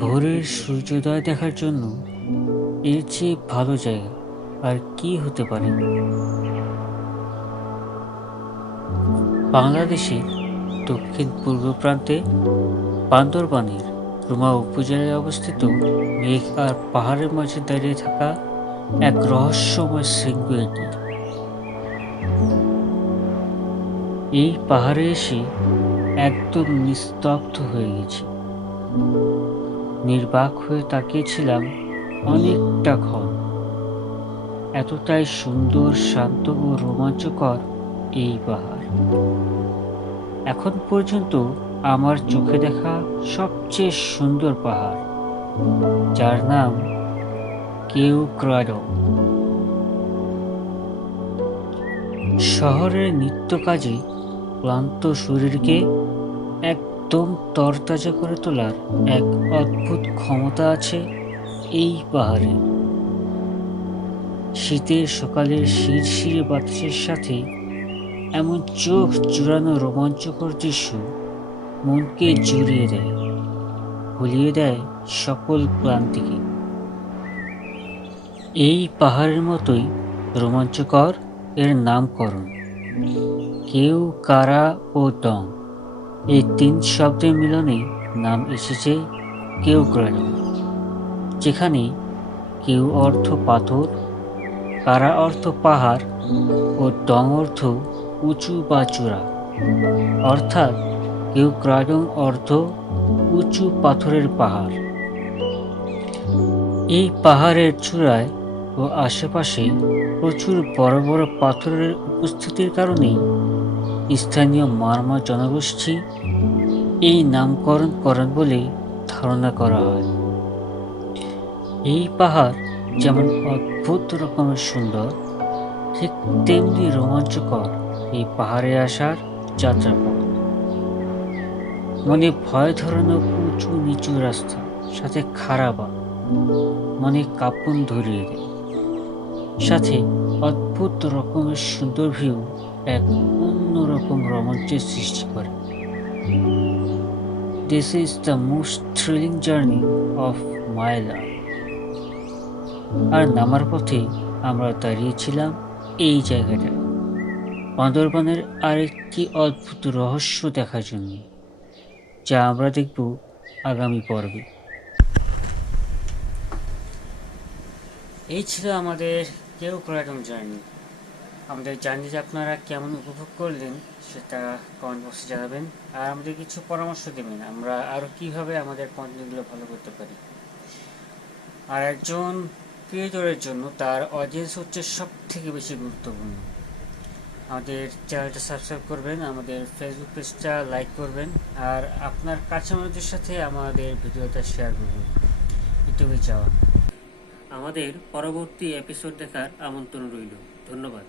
ভোরের সূর্যোদয় দেখার জন্য এর চেয়ে ভালো জায়গা আর কি হতে পারে? বাংলাদেশের দক্ষিণ পূর্ব প্রান্তে বান্দরবানের রুমা উপজেলায় অবস্থিত মেঘ আর পাহাড়ের মাঝে দাঁড়িয়ে থাকা এক রহস্যময় শৃঙ্গ এটি। এই পাহাড়ে এসে একদম নিস্তব্ধ হয়ে গেছি। নির্বাক হয়ে তাকিয়েছিলাম অনেকটা ক্ষণ। এতটাই সুন্দর, শান্ত ও রোমাঞ্চকর এই পাহাড় এখন পর্যন্ত আমার চোখে দেখা সবচেয়ে সুন্দর পাহাড়, যার নাম কেওক্রাডো। শহরের নিত্য কাজে ক্লান্ত শরীরকে একদম তরতাজা করে তোলার এক অদ্ভুত ক্ষমতা আছে এই পাহাড়ে। শীতের সকালের শিরশিরে বাতাসের সাথে এমন চোখ জুড়ানো রোমাঞ্চকর দৃশ্য মনকে জুড়িয়ে দেয়, ভুলিয়ে দেয় সকল ক্লান্তিকে। এই পাহাড়ের মতোই রোমাঞ্চকর এর নামকরণ। কেউ, কারা ও ডং, এই তিন শব্দের মিলনে নাম এসেছে কেওক্রাডো, যেখানে কেউ অর্থ পাথর, কারা অর্থ পাহাড় ও ডং অর্থ উঁচু বা চূড়া। অর্থাৎ কেওক্রাডং অর্থ উঁচু পাথরের পাহাড়। এই পাহাড়ের চূড়ায় ও আশেপাশে প্রচুর বড় বড় পাথরের উপস্থিতির কারণেই স্থানীয় মারমা জনগোষ্ঠী এই নামকরণ করেন বলে ধারণা করা হয়। এই পাহাড় যেমন অদ্ভুত রকমের সুন্দর, ঠিক তেমনি রোমাঞ্চকর এই পাহাড়ে আসার যাত্রাপথ। মনে ভয় ধরানো উঁচু নিচু রাস্তা, সাথে খারাপা মনে কাঁপন ধরিয়ে দেয়। সাথে অদ্ভুত রকমের সুন্দর ভিউ এক অন্যরকম রোমাঞ্চের সৃষ্টি করে। This is the most thrilling journey of my life. আর নামার পথে আমরা দাঁড়িয়েছিলাম এই জায়গাটায় বান্দরবানের আরেকটি অদ্ভুত রহস্য দেখার জন্য, যা আমরা দেখব আগামী পর্বে। এই ছিল আমাদের কেওক্রাডং জার্নি। আমাদের জার্নিতে আপনারা কেমন উপভোগ করলেন সেটা কমেন্ট বক্সে জানাবেন, আর আমাদের কিছু পরামর্শ দেবেন আমরা আরও কীভাবে আমাদের কন্টেন্টগুলো ভালো করতে পারি। আর একজন ক্রিয়েটরের জন্য তার অডিয়েন্স হচ্ছে সব থেকে বেশি গুরুত্বপূর্ণ। আমাদের চ্যানেলটা সাবস্ক্রাইব করবেন, আমাদের ফেসবুক পেজটা লাইক করবেন, আর আপনার কাছের মানুষদের সাথে আমাদের ভিডিওটা শেয়ার করবেন। এটুকুই চাওয়া। আমাদের পরবর্তী এপিসোড দেখার আমন্ত্রণ রইল। ধন্যবাদ।